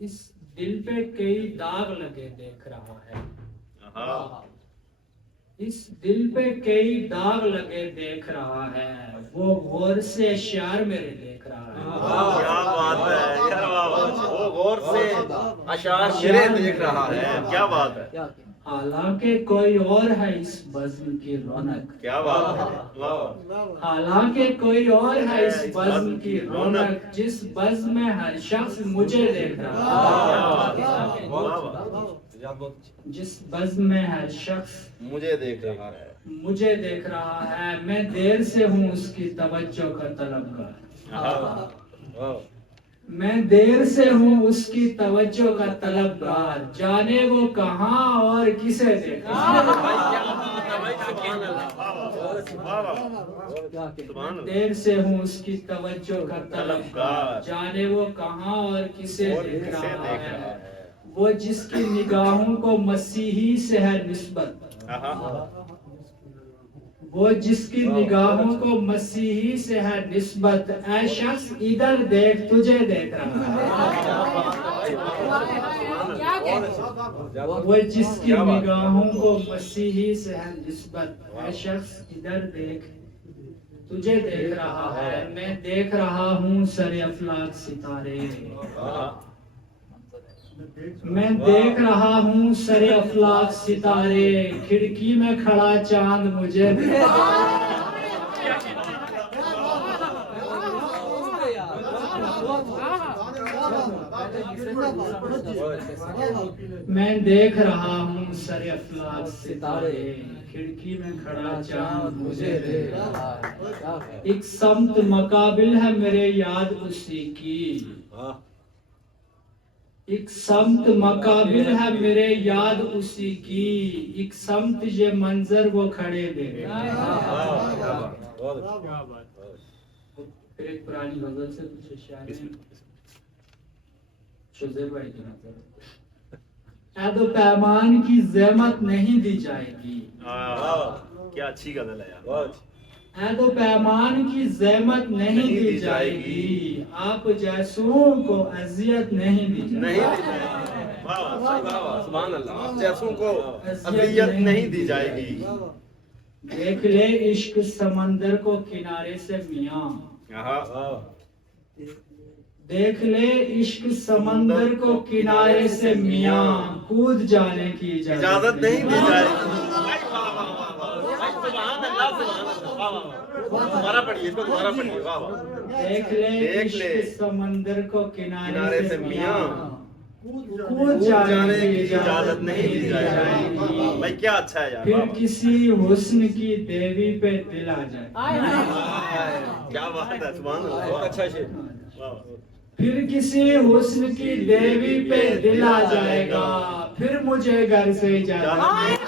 اس دل پہ کئی داغ لگے دیکھ رہا ہے، اس دل پہ کئی داغ لگے دیکھ رہا ہے، وہ غور سے اشعار میرے دیکھ رہا ہے۔ کیا بات ہے، کیا بات ہے، وہ غور سے اشعار میرے دیکھ رہا ہے، کیا بات ہے، حالانکہ کوئی اور ہے اس بزم کی رونق، کیا بات ہے، حالانکہ کوئی اور ہے اس بزم کی رونق، جس بزم میں ہر شخص مجھے دیکھ رہا ہے، جس بزم میں ہر شخص مجھے دیکھ رہا ہے، مجھے دیکھ رہا ہے، میں دیر سے ہوں اس کی توجہ کا طلبگار، میں دیر سے ہوں اس کی توجہ کا طلبگار، جانے وہ کہاں اور کسے دیکھ رہا ہے، دیر سے ہوں اس کی توجہ کا طلبگار، جانے وہ کہاں اور کسے دیکھ رہا ہے، وہ جس کی نگاہوں کو مسیحی سے ہے نسبت، وہ جس کی نگاہوں کو مسیحی سے ہے نسبت، اے شخص ادھر دیکھ تجھے دیکھ رہا ہے، وہ جس کی نگاہوں کو مسیحی سے ہے نسبت، اے شخص ادھر دیکھ تجھے دیکھ رہا ہے، میں دیکھ رہا ہوں سر افلاک ستارے، میں دیکھ رہا ہوں سر افلاک ستارے، کھڑکی میں کھڑا چاند مجھے دیکھ رہا ہے، میں دیکھ رہا ہوں سر افلاک ستارے، کھڑکی میں کھڑا چاند مجھے دیکھ رہا ہے، ایک سمت مقابل ہے میرے یاد اسی کی، ایک سمت مقابل ہے میرے یاد اسی کی، ایک سمت یہ منظر وہ کھڑے دیکھ رہا ہے۔ پھر ایک پرانی غزل سے کچھ اشعار ہیں، شوزیب بھائی کی نظر، عہد و پیمان کی زحمت نہیں دی جائے گی، کیا اچھی غزل ہے یار، عہد و پیمان کی زحمت نہیں دی جائے گی، آپ جیسوں کو اذیت نہیں دی جائے گی، سبحان اللہ، جیسوں کو اذیت نہیں دی جائے گی، دیکھ لے عشق سمندر کو کنارے سے میاں، دیکھ لے عشق سمندر کو کنارے سے میاں، کود جانے کی اجازت نہیں دی جائے گی، دوبارہ پڑھیے، اس کو دوبارہ پڑھیے، واہ واہ، دیکھ لے عشق سمندر کو کنارے سے میاں، کود جانے کی اجازت نہیں دی جائے گی، بھائی کیا اچھا ہے یار، پھر کسی حسن کی دیوی پہ دل آ جائے، کیا بات ہے، سبحان اللہ، بہت اچھا شعر، پھر کسی حسن کی دیوی پہ دل آ جائے گا، پھر مجھے گھر سے اجازت